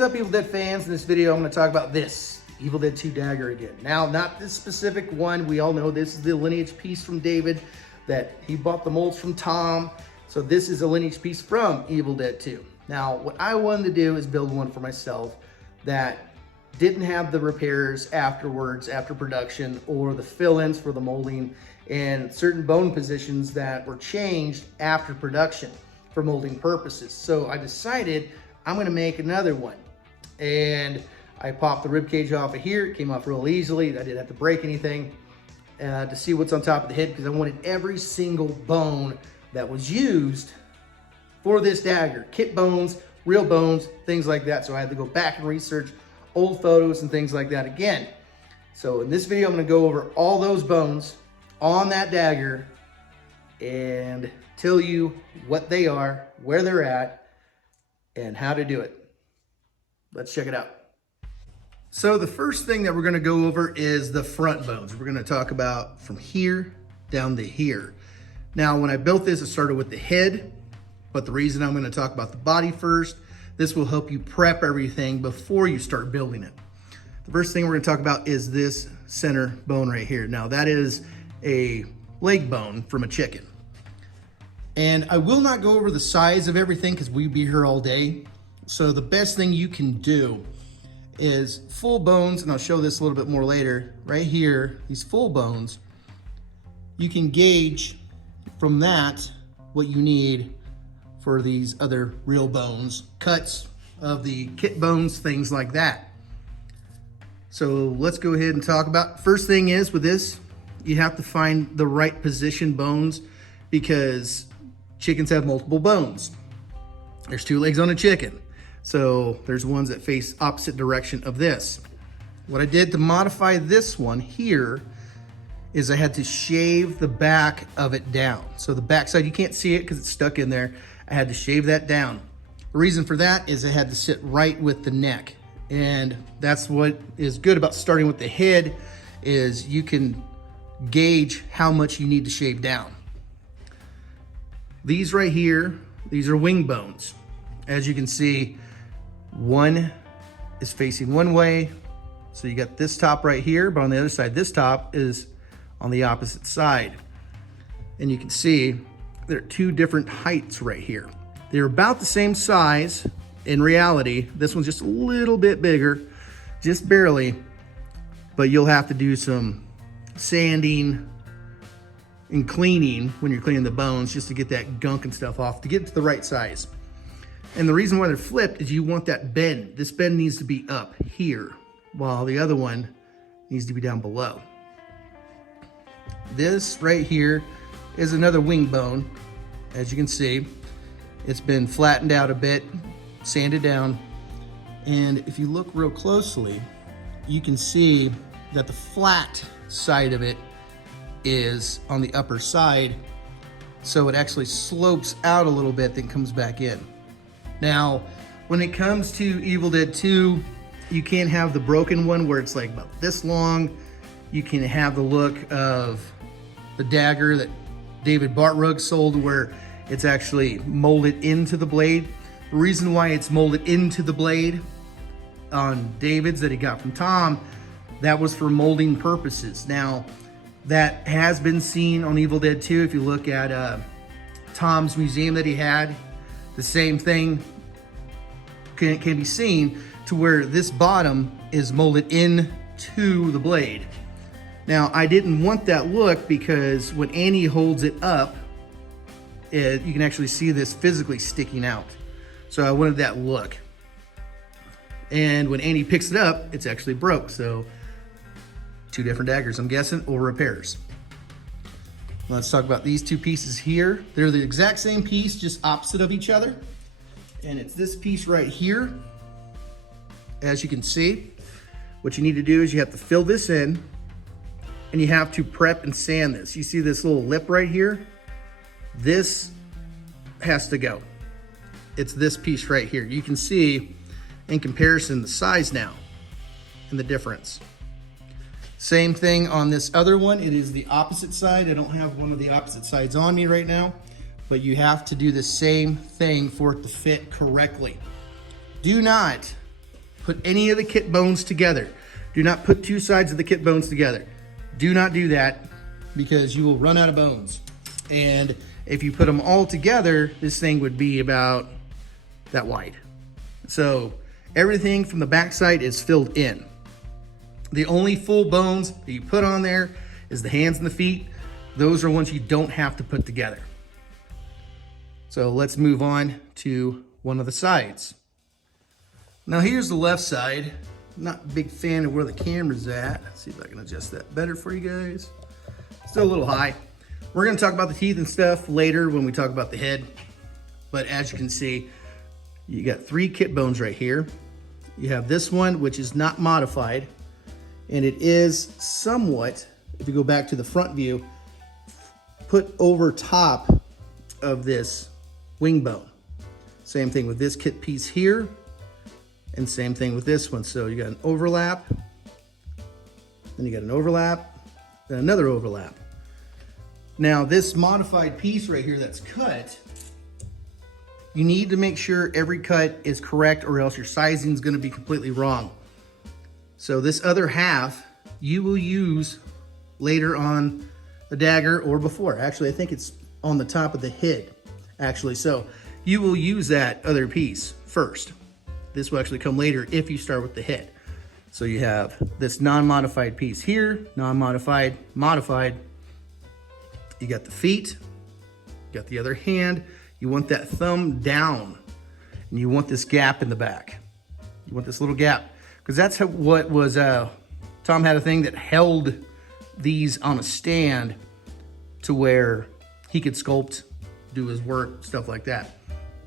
is up, Evil Dead fans? In this video, I'm going to talk about this Evil Dead 2 dagger again. Now, not this specific one. We all know this is the lineage piece from David that he bought the molds from Tom. So this is a lineage piece from Evil Dead 2. Now, what I wanted to do is build one for myself that didn't have the repairs afterwards, after production, or the fill-ins for the molding and certain bone positions that were changed after production for molding purposes. So I decided I'm gonna make another one. And I popped the rib cage off of here. It came off real easily. I didn't have to break anything to see what's on top of the head, because I wanted every single bone that was used for this dagger. Kit bones, real bones, things like that. So I had to go back and research old photos and things like that again. So in this video, I'm gonna go over all those bones on that dagger and tell you what they are, where they're at, and how to do it. Let's check it out. So the first thing that we're gonna go over is the front bones. We're gonna talk about from here down to here. Now, when I built this, I started with the head, but the reason I'm gonna talk about the body first, this will help you prep everything before you start building it. The first thing we're gonna talk about is this center bone right here. Now, that is a leg bone from a chicken. And I will not go over the size of everything because we'd be here all day. So the best thing you can do is full bones, and I'll show this a little bit more later. Right here, these full bones, you can gauge from that what you need for these other real bones, cuts of the kit bones, things like that. So let's go ahead and talk about, first thing is with this, you have to find the right position bones, because chickens have multiple bones. There's 2 legs on a chicken. So there's ones that face opposite direction of this. What I did to modify this one here is I had to shave the back of it down. So the back side, you can't see it because it's stuck in there. I had to shave that down. The reason for that is it had to sit right with the neck. And that's what is good about starting with the head, is you can gauge how much you need to shave down. These right here, these are wing bones. As you can see, one is facing one way. So you got this top right here, but on the other side, this top is on the opposite side. And you can see there are 2 different heights right here. They're about the same size in reality. This one's just a little bit bigger, just barely, but you'll have to do some sanding and cleaning when you're cleaning the bones just to get that gunk and stuff off, to get it to the right size. And the reason why they're flipped is you want that bend. This bend needs to be up here, while the other one needs to be down below. This right here is another wing bone. As you can see, it's been flattened out a bit, sanded down. And if you look real closely, you can see that the flat side of it is on the upper side. So it actually slopes out a little bit, then comes back in. Now, when it comes to Evil Dead 2, you can't have the broken one where it's like about this long. You can have the look of the dagger that David Bartrug sold, where it's actually molded into the blade. The reason why it's molded into the blade on David's that he got from Tom, that was for molding purposes. Now, that has been seen on Evil Dead 2. If you look at Tom's museum that he had, the same thing can be seen, to where this bottom is molded into the blade. Now, I didn't want that look because when Annie holds it up, you can actually see this physically sticking out. So I wanted that look. And when Annie picks it up, it's actually broke. So 2 different daggers, I'm guessing, or repairs. Let's talk about these 2 pieces here. They're the exact same piece, just opposite of each other. And it's this piece right here. As you can see, what you need to do is you have to fill this in, and you have to prep and sand this. You see this little lip right here? This has to go. It's this piece right here. You can see in comparison the size now and the difference. Same thing on this other one. It is the opposite side. I don't have one of the opposite sides on me right now, but you have to do the same thing for it to fit correctly. Do not put any of the kit bones together. Do not put two sides of the kit bones together. Do not do that because you will run out of bones. And if you put them all together, this thing would be about that wide. So everything from the backside is filled in. The only full bones that you put on there is the hands and the feet. Those are ones you don't have to put together. So let's move on to one of the sides. Now here's the left side. Not a big fan of where the camera's at. Let's see if I can adjust that better for you guys. Still a little high. We're gonna talk about the teeth and stuff later when we talk about the head. But as you can see, you got 3 kit bones right here. You have this one, which is not modified. And it is somewhat, if you go back to the front view, put over top of this wing bone. Same thing with this kit piece here, and same thing with this one. So you got an overlap, then you got an overlap, then another overlap. Now this modified piece right here that's cut, you need to make sure every cut is correct or else your sizing is going to be completely wrong. So this other half you will use later on the dagger or before. Actually, I think it's on the top of the head, actually. So you will use that other piece first. This will actually come later if you start with the head. So you have this non-modified piece here, non-modified, modified. You got the feet, you got the other hand. You want that thumb down, and you want this gap in the back. You want this little gap, because that's what was, Tom had a thing that held these on a stand to where he could sculpt, do his work, stuff like that.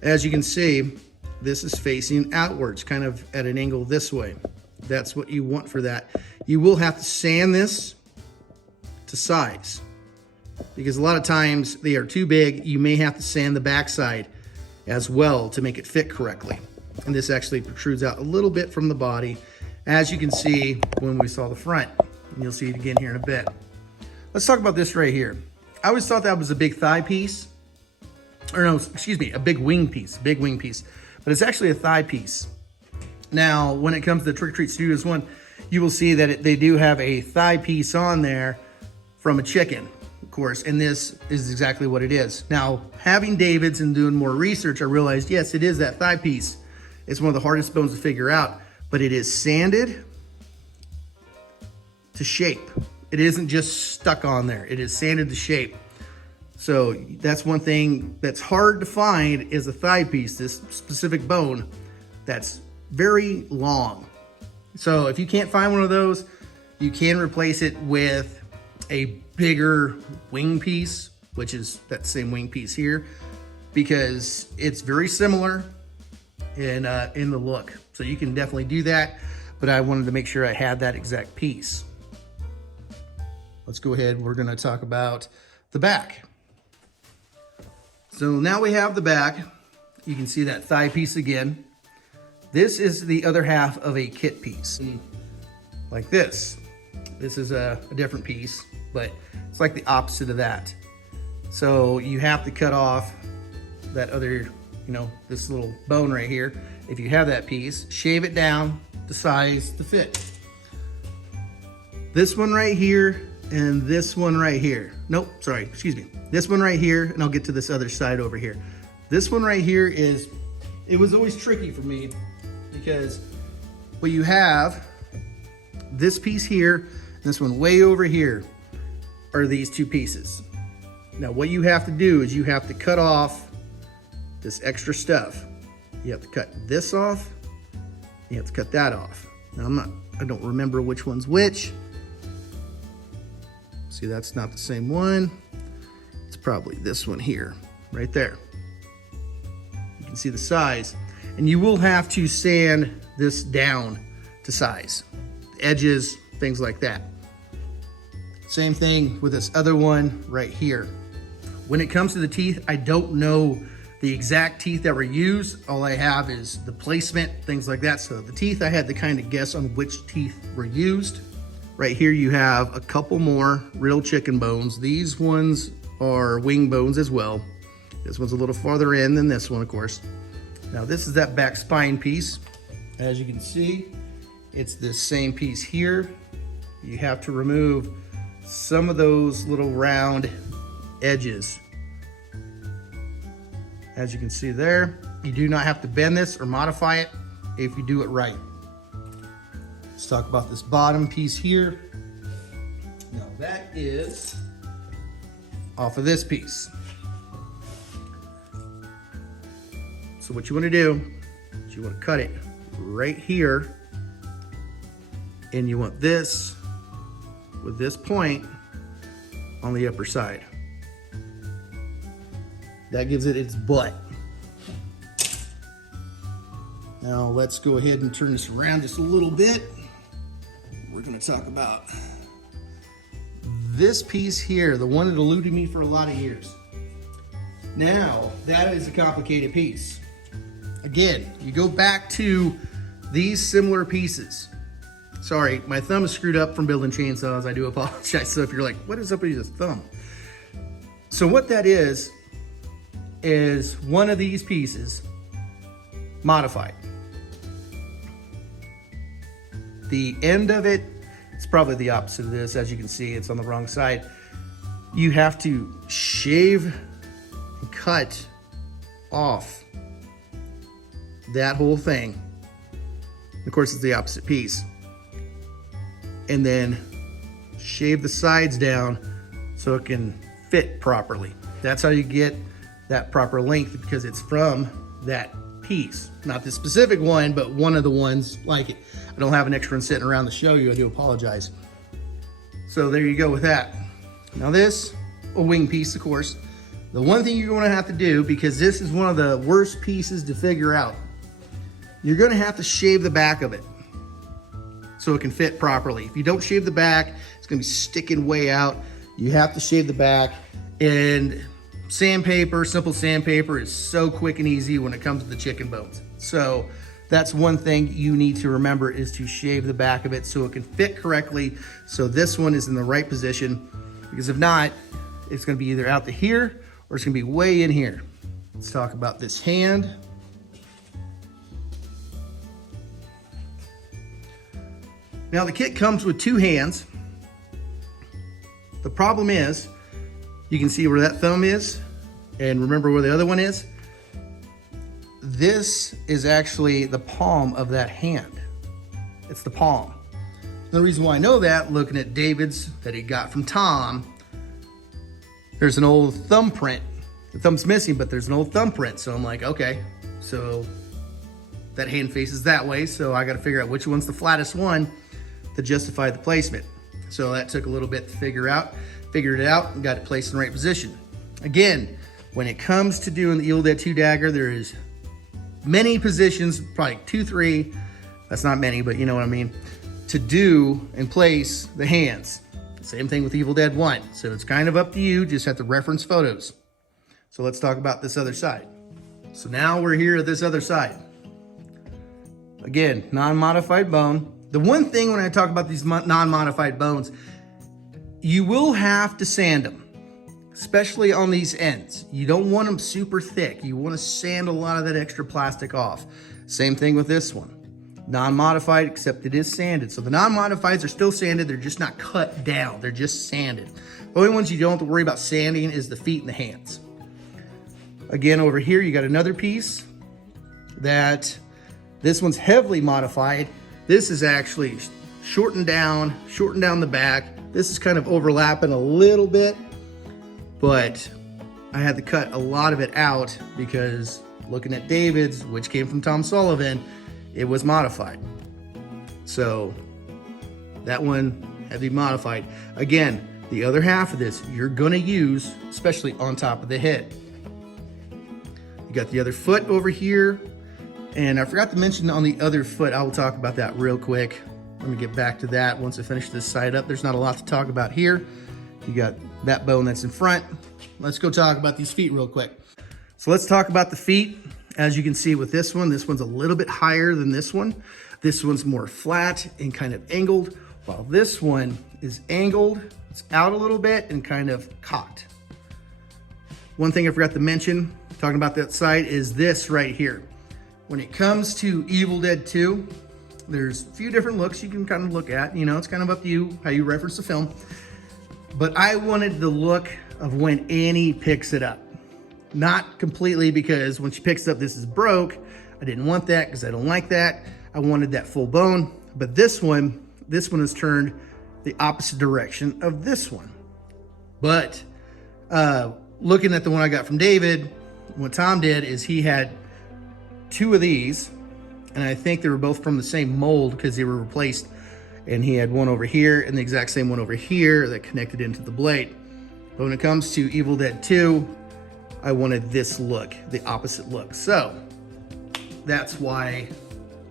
As you can see, this is facing outwards, kind of at an angle this way. That's what you want for that. You will have to sand this to size, because a lot of times they are too big. You may have to sand the backside as well to make it fit correctly. And this actually protrudes out a little bit from the body, as you can see when we saw the front. And you'll see it again here in a bit. Let's talk about this right here. I always thought that was a big thigh piece. Or no, excuse me, a big wing piece, but it's actually a thigh piece. Now, when it comes to the Trick or Treat Studios one, you will see that they do have a thigh piece on there from a chicken, of course, and this is exactly what it is. Now, having David's and doing more research, I realized, yes, it is that thigh piece. It's one of the hardest bones to figure out, but it is sanded to shape. It isn't just stuck on there. It is sanded to shape. So that's one thing that's hard to find is a thigh piece, this specific bone that's very long. So if you can't find one of those, you can replace it with a bigger wing piece, which is that same wing piece here, because it's very similar in the look. So you can definitely do that, but I wanted to make sure I had that exact piece. Let's go ahead. We're going to talk about the back. So now we have the back. You can see that thigh piece again. This is the other half of a kit piece, like this. This is a different piece, but it's like the opposite of that. So you have to cut off that other, this little bone right here. If you have that piece, shave it down to size to fit. This one right here and this one right here. Nope, sorry, excuse me. This one right here, and I'll get to this other side over here. This one right here it was always tricky for me because what you have, this piece here, and this one way over here are these two pieces. Now what you have to do is you have to cut off this extra stuff. You have to cut this off, you have to cut that off. Now I don't remember which one's which. See, that's not the same one. It's probably this one here, right there. You can see the size. And you will have to sand this down to size. The edges, things like that. Same thing with this other one right here. When it comes to the teeth, I don't know the exact teeth that were used. All I have is the placement, things like that. So the teeth, I had to kind of guess on which teeth were used. Right here you have a couple more real chicken bones. These ones are wing bones as well. This one's a little farther in than this one, of course. Now this is that back spine piece. As you can see, it's this same piece here. You have to remove some of those little round edges. As you can see there, you do not have to bend this or modify it if you do it right. Let's talk about this bottom piece here. Now that is off of this piece. So what you want to do is you want to cut it right here, and you want this with this point on the upper side. That gives it its butt. Now let's go ahead and turn this around just a little bit. We're going to talk about this piece here, the one that eluded me for a lot of years. Now, that is a complicated piece. Again, you go back to these similar pieces. Sorry, my thumb is screwed up from building chainsaws. I do apologize. So if you're like, what is up with his thumb? So what that is one of these pieces modified. The end of it, it's probably the opposite of this. As you can see, it's on the wrong side. You have to shave and cut off that whole thing. Of course, it's the opposite piece. And then shave the sides down so it can fit properly. That's how you get that proper length, because it's from that piece. Not this specific one, but one of the ones like it. I don't have an extra one sitting around to show you. I do apologize. So there you go with that. Now this, a wing piece, of course. The one thing you're going to have to do, because this is one of the worst pieces to figure out, you're going to have to shave the back of it so it can fit properly. If you don't shave the back, it's going to be sticking way out. You have to shave the back, and sandpaper, simple sandpaper, is so quick and easy when it comes to the chicken bones. So that's one thing you need to remember, is to shave the back of it so it can fit correctly, so this one is in the right position, because if not, it's going to be either out to here or it's going to be way in here. Let's talk about this hand. Now the kit comes with two hands. The problem is, you can see where that thumb is, and remember where the other one is? This is actually the palm of that hand. It's the palm. The reason why I know that, looking at David's that he got from Tom, there's an old thumbprint. The thumb's missing, but there's an old thumbprint. So I'm like, okay, so that hand faces that way, so I got to figure out which one's the flattest one to justify the placement. So that took a little bit to figure out. Figured it out and got it placed in the right position. Again, when it comes to doing the Evil Dead 2 Dagger, there is many positions, probably 2, 3, that's not many, but you know what I mean, to do and place the hands. Same thing with Evil Dead 1. So it's kind of up to you, just have to reference photos. So let's talk about this other side. So now we're here at this other side. Again, non-modified bone. The one thing when I talk about these non-modified bones, you will have to sand them, especially on these ends. You don't want them super thick. You want to sand a lot of that extra plastic off. Same thing with this one. Non-modified, except it is sanded. So the non-modifieds are still sanded, they're just not cut down, they're just sanded. The only ones you don't have to worry about sanding is the feet and the hands. Again, over here you got another piece that, this one's heavily modified. This is actually shortened down the back. This is kind of overlapping a little bit, but I had to cut a lot of it out because looking at David's, which came from Tom Sullivan, it was modified. So that one had to be modified. Again, the other half of this, you're gonna use, especially on top of the head. You got the other foot over here. And I forgot to mention on the other foot, I will talk about that real quick. Let me get back to that once I finish this side up. There's not a lot to talk about here. You got that bone that's in front. Let's go talk about these feet real quick. So let's talk about the feet. As you can see with this one's a little bit higher than this one. This one's more flat and kind of angled, while this one is angled. It's out a little bit and kind of cocked. One thing I forgot to mention, talking about that side, is this right here. When it comes to Evil Dead 2, there's a few different looks you can kind of look at. You know, it's kind of up to you how you reference the film. But I wanted the look of when Annie picks it up. Not completely, because when she picks it up, this is broke. I didn't want that because I don't like that. I wanted that full bone. But this one is turned the opposite direction of this one. But looking at the one I got from David, what Tom did is he had two of these, and I think they were both from the same mold because they were replaced. And he had one over here and the exact same one over here that connected into the blade. But when it comes to Evil Dead 2, I wanted this look, the opposite look. So that's why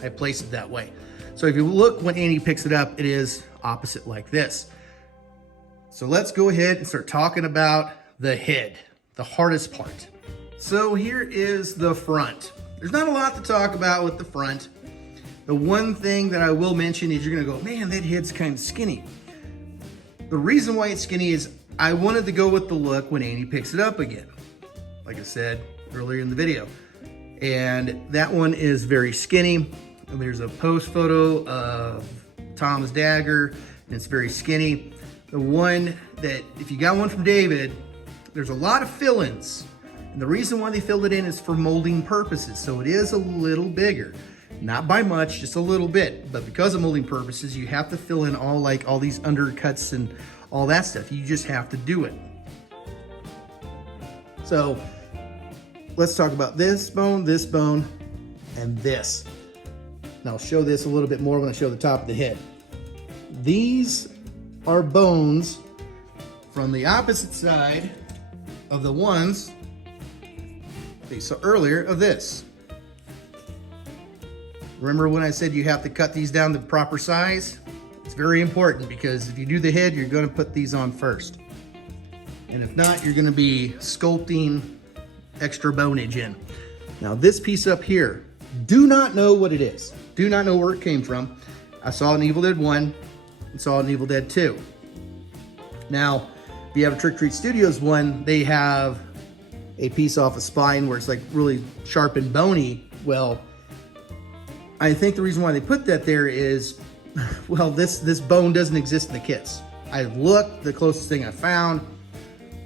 I placed it that way. So if you look when Annie picks it up, it is opposite like this. So let's go ahead and start talking about the head, the hardest part. So here is the front. There's not a lot to talk about with the front. The one thing that I will mention is you're gonna go, man, that head's kind of skinny. The reason why it's skinny is I wanted to go with the look when Annie picks it up again, like I said earlier in the video. And that one is very skinny. And there's a post photo of Tom's dagger, and it's very skinny. The one that, if you got one from David, there's a lot of fill-ins. And the reason why they filled it in is for molding purposes. So it is a little bigger. Not by much, just a little bit. But because of molding purposes, you have to fill in all these undercuts and all that stuff. You just have to do it. So let's talk about this bone, and this. And I'll show this a little bit more when I show the top of the head. These are bones from the opposite side of the ones they saw earlier of this. Remember when I said you have to cut these down to the proper size? It's very important, because if you do the head, you're going to put these on first. And if not, you're going to be sculpting extra bonage in. Now this piece up here, do not know what it is. Do not know where it came from. I saw it in Evil Dead 1 and saw it in Evil Dead 2. Now, if you have a Trick or Treat Studios one, they have a piece off a spine where it's like really sharp and bony. Well, I think the reason why they put that there is, well, this bone doesn't exist in the kits. I looked, the closest thing I found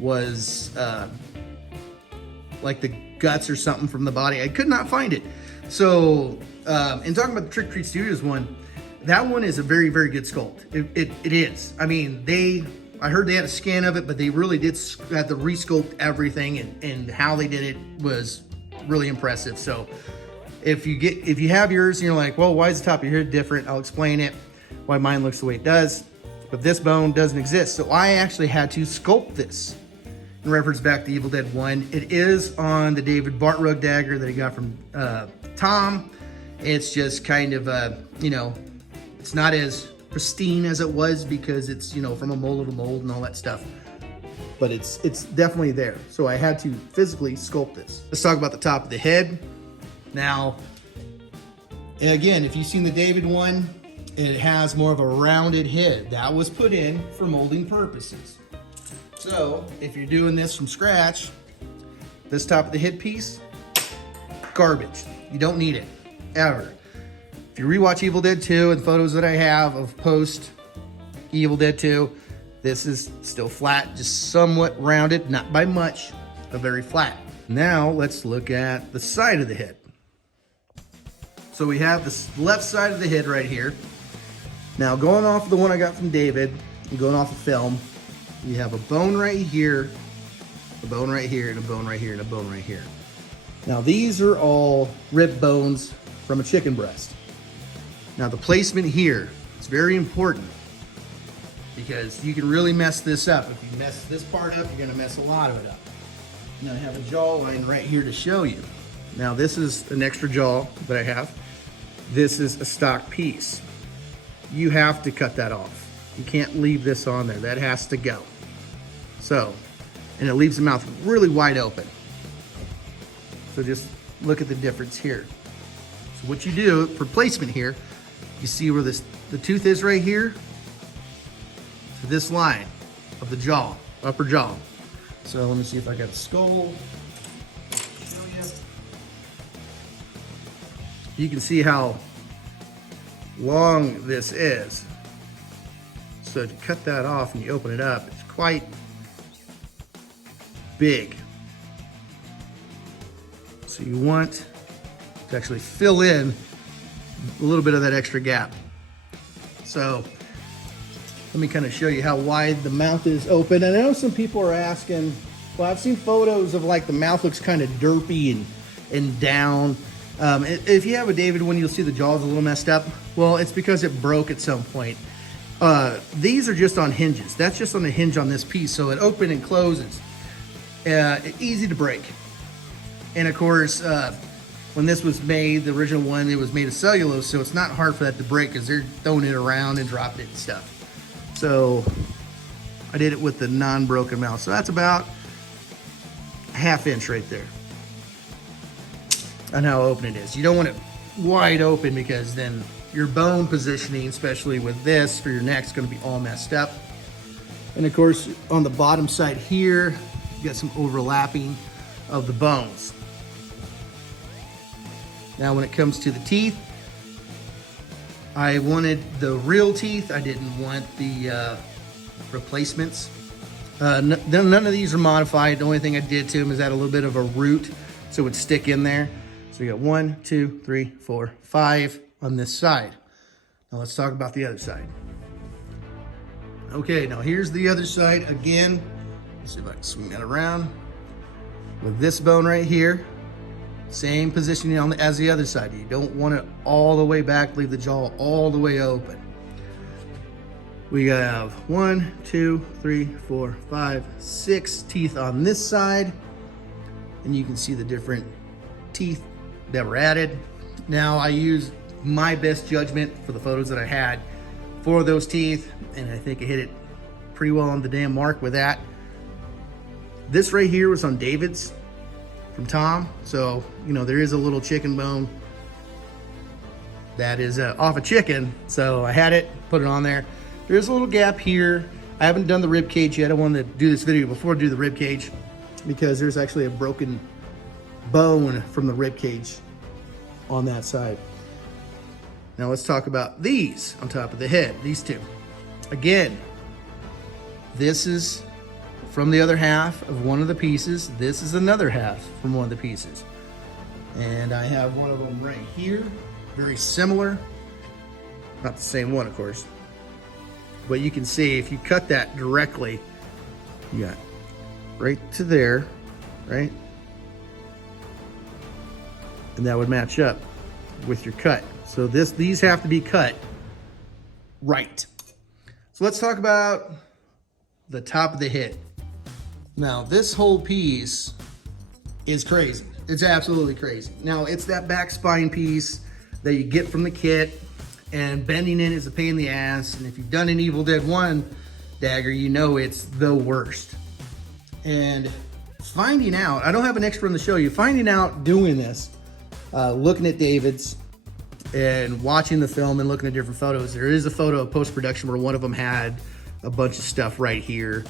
was like the guts or something from the body. I could not find it. So, in talking about the Trick or Treat Studios one, that one is a very, very good sculpt. It is. I mean, I heard they had a scan of it, but they really did have to resculpt everything, and how they did it was really impressive. So if you have yours and you're like, well, why is the top of your head different? I'll explain it, why mine looks the way it does. But this bone doesn't exist. So I actually had to sculpt this in reference back to Evil Dead 1. It is on the David Bartrug dagger that he got from Tom. It's just kind of, you know, it's not as pristine as it was because it's, you know, from a mold of a mold and all that stuff. But it's definitely there. So I had to physically sculpt this. Let's talk about the top of the head. Now, again, if you've seen the David one, it has more of a rounded head. That was put in for molding purposes. So if you're doing this from scratch, this top of the head piece, garbage. You don't need it, ever. If you rewatch Evil Dead 2 and photos that I have of post Evil Dead 2, this is still flat, just somewhat rounded, not by much, but very flat. Now let's look at the side of the head. So we have this left side of the head right here. Now going off of the one I got from David and going off of film, you have a bone right here, a bone right here, and a bone right here, and a bone right here. Now these are all rib bones from a chicken breast. Now the placement here is very important because you can really mess this up. If you mess this part up, you're gonna mess a lot of it up. Now I have a jawline right here to show you. Now this is an extra jaw that I have. This is a stock piece. You have to cut that off. You can't leave this on there. That has to go. So, and it leaves the mouth really wide open. So just look at the difference here. So what you do for placement here, you see where the tooth is right here? To this line of the jaw, upper jaw. So let me see if I got a skull. Show you. you can see how long this is. So to cut that off and you open it up, it's quite big. So you want to actually fill in a little bit of that extra gap. So let me kind of show you how wide the mouth is open. And I know some people are asking, well, I've seen photos of like the mouth looks kind of derpy and down. If you have a David one, you'll see the jaw's a little messed up. Well, it's because it broke at some point. These are just on hinges. That's just on the hinge on this piece. So it opens and closes. Easy to break. And of course, when this was made, the original one, it was made of cellulose, so it's not hard for that to break because they're throwing it around and dropping it and stuff. So I did it with the non-broken mouth. So that's about a ½ inch right there on how open it is. You don't want it wide open because then your bone positioning, especially with this for your neck, is going to be all messed up. And of course, on the bottom side here, you got some overlapping of the bones. Now when it comes to the teeth, I wanted the real teeth. I didn't want the replacements. None of these are modified. The only thing I did to them is add a little bit of a root so it would stick in there. So you got 1, 2, 3, 4, 5 on this side. Now let's talk about the other side. Okay, now here's the other side again. Let's see if I can swing that around. With this bone right here, same positioning as the other side. You don't want it all the way back, leave the jaw all the way open. We have 1, 2, 3, 4, 5, 6 teeth on this side. And you can see the different teeth that were added. Now I used my best judgment for the photos that I had for those teeth, and I think I hit it pretty well on the damn mark with that. This right here was on David's from Tom. So, you know, there is a little chicken bone that is off a chicken. So I had it, put it on there. There's a little gap here. I haven't done the rib cage yet. I wanted to do this video before I do the rib cage because there's actually a broken bone from the rib cage on that side. Now let's talk about these on top of the head, these two. Again, this is from the other half of one of the pieces. This is another half from one of the pieces. And I have one of them right here, very similar. Not the same one, of course. But you can see if you cut that directly, you got right to there, right? And that would match up with your cut. So these have to be cut right. So let's talk about the top of the head. Now, this whole piece is crazy. It's absolutely crazy. Now, it's that back spine piece that you get from the kit, and bending it is a pain in the ass. And if you've done an Evil Dead 1 dagger, you know it's the worst. And finding out, I don't have an extra on the show you, finding out doing this, looking at David's and watching the film and looking at different photos, there is a photo of post-production where one of them had a bunch of stuff right here.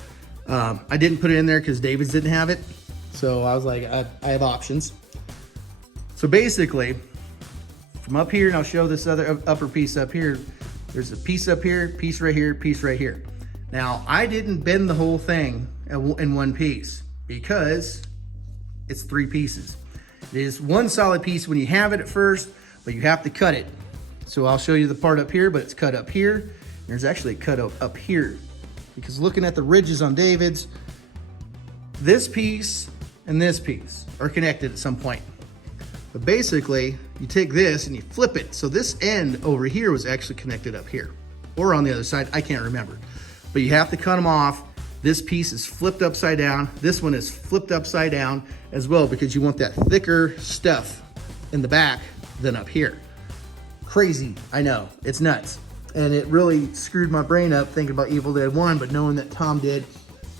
I didn't put it in there because David's didn't have it. So I was like, I have options. So basically, from up here, and I'll show this other upper piece up here, there's a piece up here, piece right here, piece right here. Now, I didn't bend the whole thing in one piece because it's 3 pieces. It is one solid piece when you have it at first, but you have to cut it. So I'll show you the part up here, but it's cut up here. There's actually a cut up here. Because looking at the ridges on David's, this piece and this piece are connected at some point. But basically, you take this and you flip it. So this end over here was actually connected up here. Or on the other side, I can't remember. But you have to cut them off. This piece is flipped upside down. This one is flipped upside down as well because you want that thicker stuff in the back than up here. Crazy, I know, it's nuts. And it really screwed my brain up thinking about Evil Dead 1, but knowing that Tom did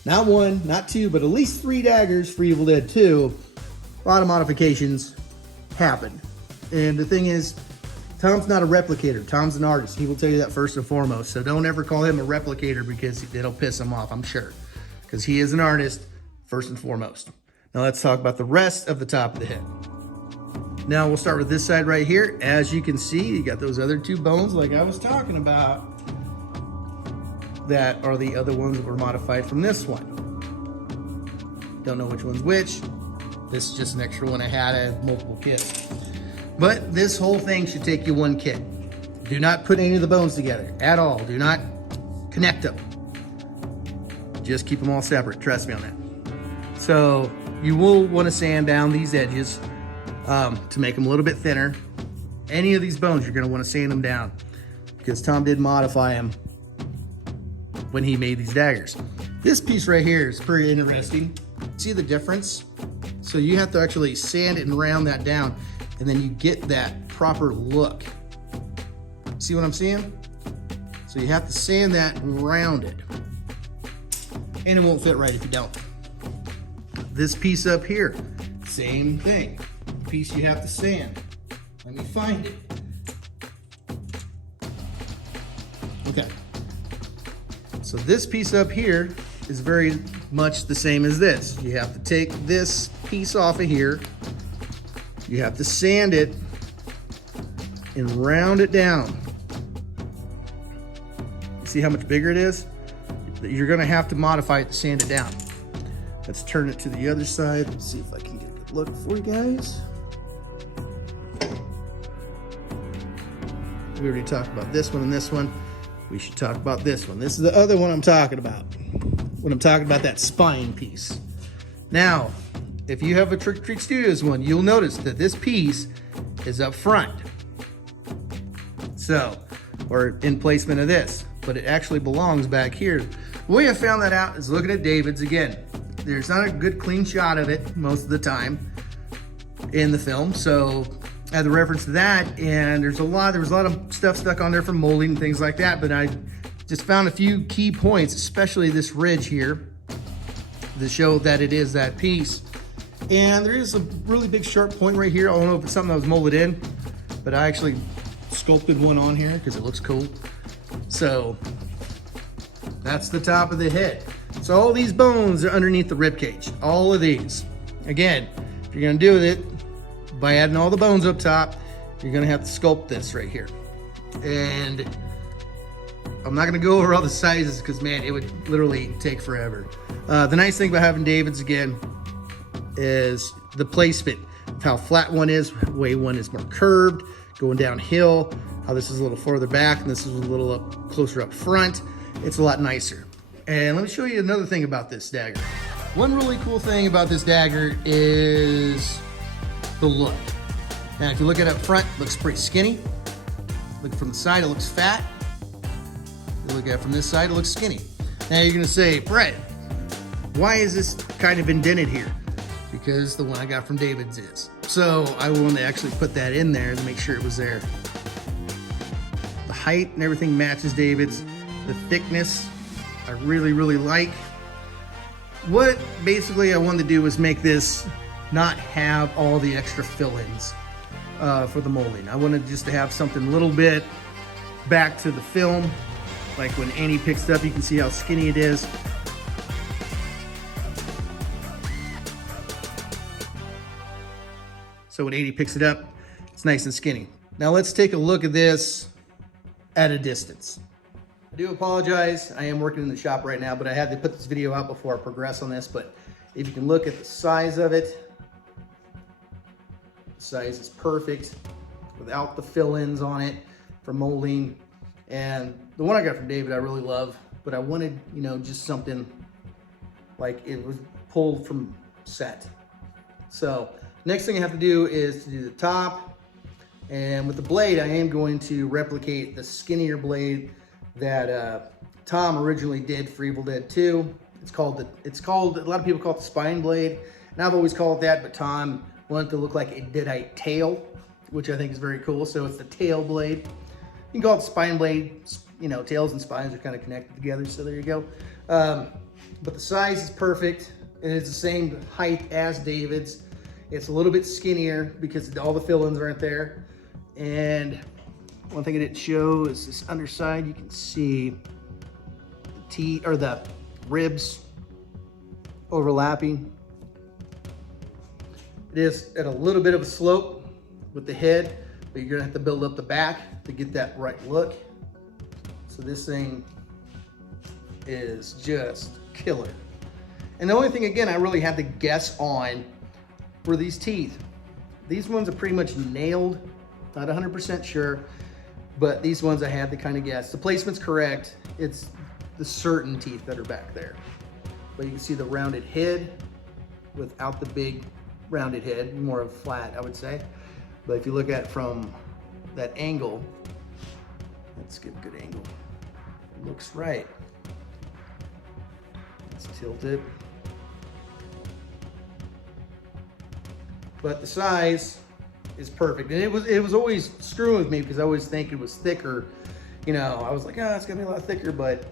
not 1, not 2, but at least 3 daggers for Evil Dead 2, a lot of modifications happened. And the thing is, Tom's not a replicator. Tom's an artist. He will tell you that first and foremost. So don't ever call him a replicator because it'll piss him off, I'm sure. Because he is an artist first and foremost. Now let's talk about the rest of the top of the head. Now we'll start with this side right here. As you can see, you got those other two bones like I was talking about. That are the other ones that were modified from this one. Don't know which one's which. This is just an extra one I had. I have multiple kits. But this whole thing should take you one kit. Do not put any of the bones together at all. Do not connect them. Just keep them all separate. Trust me on that. So you will want to sand down these edges to make them a little bit thinner. Any of these bones, you're going to want to sand them down because Tom did modify them when he made these daggers. This piece right here is pretty interesting. See the difference? So you have to actually sand it and round that down, and then you get that proper look. See what I'm saying? So you have to sand that and round it. And it won't fit right if you don't. This piece up here, same thing. Piece you have to sand. Let me find it. Okay. So this piece up here is very much the same as this. You have to take this piece off of here. You have to sand it and round it down. See how much bigger it is? You're gonna have to modify it to sand it down. Let's turn it to the other side. Let's see if I can get a good look for you guys. We already talked about this one and this one. We should talk about this one. This is the other one I'm talking about. When I'm talking about that spine piece. Now, if you have a Trick or Treat Studios one, you'll notice that this piece is up front. So, or in placement of this, but it actually belongs back here. The way I found that out is looking at David's again. There's not a good clean shot of it most of the time in the film, so I had the reference to that, and there was a lot of stuff stuck on there from molding and things like that, but I just found a few key points, especially this ridge here, to show that it is that piece. And there is a really big sharp point right here. I don't know if it's something that was molded in, but I actually sculpted one on here because it looks cool. So that's the top of the head. So all these bones are underneath the rib cage. All of these. Again, if you're gonna do it by adding all the bones up top, you're gonna have to sculpt this right here. And I'm not gonna go over all the sizes because man, it would literally take forever. The nice thing about having David's again is the placement of how flat one is, way one is more curved, going downhill, how this is a little further back and this is a little up closer up front. It's a lot nicer. And let me show you another thing about this dagger. One really cool thing about this dagger is the look. Now, if you look at it up front, it looks pretty skinny. Look from the side, it looks fat. You look at it from this side, it looks skinny. Now you're gonna say, Brett, why is this kind of indented here? Because the one I got from David's is. So I wanted to actually put that in there to make sure it was there. The height and everything matches David's. The thickness, I really, really like. What basically I wanted to do was make this not have all the extra fill-ins for the molding. I wanted just to have something a little bit back to the film. Like when Annie picks it up, you can see how skinny it is. So when Annie picks it up, it's nice and skinny. Now let's take a look at this at a distance. I do apologize, I am working in the shop right now, but I had to put this video out before I progress on this. But if you can look at the size of it, the size is perfect without the fill-ins on it for molding. And the one I got from David I really love, but I wanted, you know, just something like it was pulled from set. So next thing I have to do is to do the top. And with the blade, I am going to replicate the skinnier blade that Tom originally did for Evil Dead 2. It's called, a lot of people call it the spine blade, and I've always called it that, but Tom wanted it to look like a Deadite tail, which I think is very cool. So it's the tail blade. You can call it spine blade. You know, tails and spines are kind of connected together, so there you go. But the size is perfect, and it's the same height as David's. It's a little bit skinnier because all the fill-ins aren't there. And one thing I didn't show is this underside. You can see the ribs overlapping. It is at a little bit of a slope, with the head, but you're gonna have to build up the back to get that right look. So this thing is just killer. And the only thing, again, I really had to guess on were these teeth. These ones are pretty much nailed, not 100% sure, but these ones I had to kind of guess. The placement's correct. It's the certain teeth that are back there. But you can see the rounded head without the big rounded head, more of flat, I would say. But if you look at it from that angle, let's get a good angle. It looks right. Let's tilt it. But the size is perfect. And it was always screwing with me because I always think it was thicker. You know, I was like, oh, it's gonna be a lot thicker, but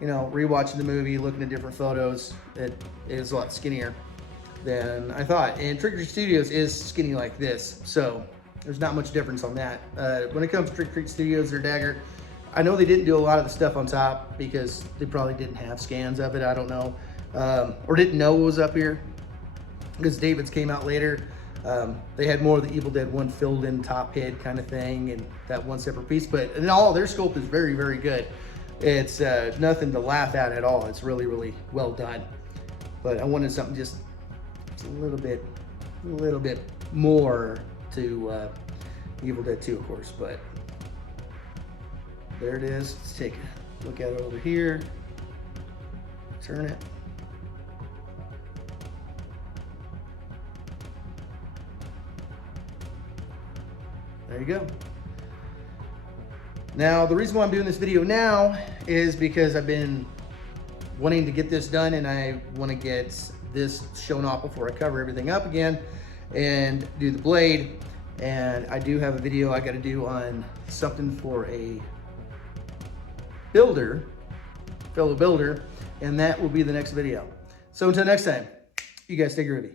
you know, rewatching the movie, looking at different photos, it is a lot skinnier than I thought. And Trick or Treat Studios is skinny like this, so there's not much difference on that. When it comes to Trick or Treat Studios, their Dagger, I know they didn't do a lot of the stuff on top because they probably didn't have scans of it, I don't know. Or didn't know it was up here because David's came out later. They had more of the Evil Dead 1 filled in top head kind of thing and that one separate piece, but in all, their sculpt is very, very good. It's nothing to laugh at all. It's really, really well done. But I wanted something just a little bit more to Evil Dead 2, of course, but there it is. Let's take a look at it over here. Turn it. There you go. Now, the reason why I'm doing this video now is because I've been wanting to get this done and I want to get this shown off before I cover everything up again and do the blade. And I do have a video I got to do on something for a builder, fellow builder, and that will be the next video. So until next time, you guys stay groovy.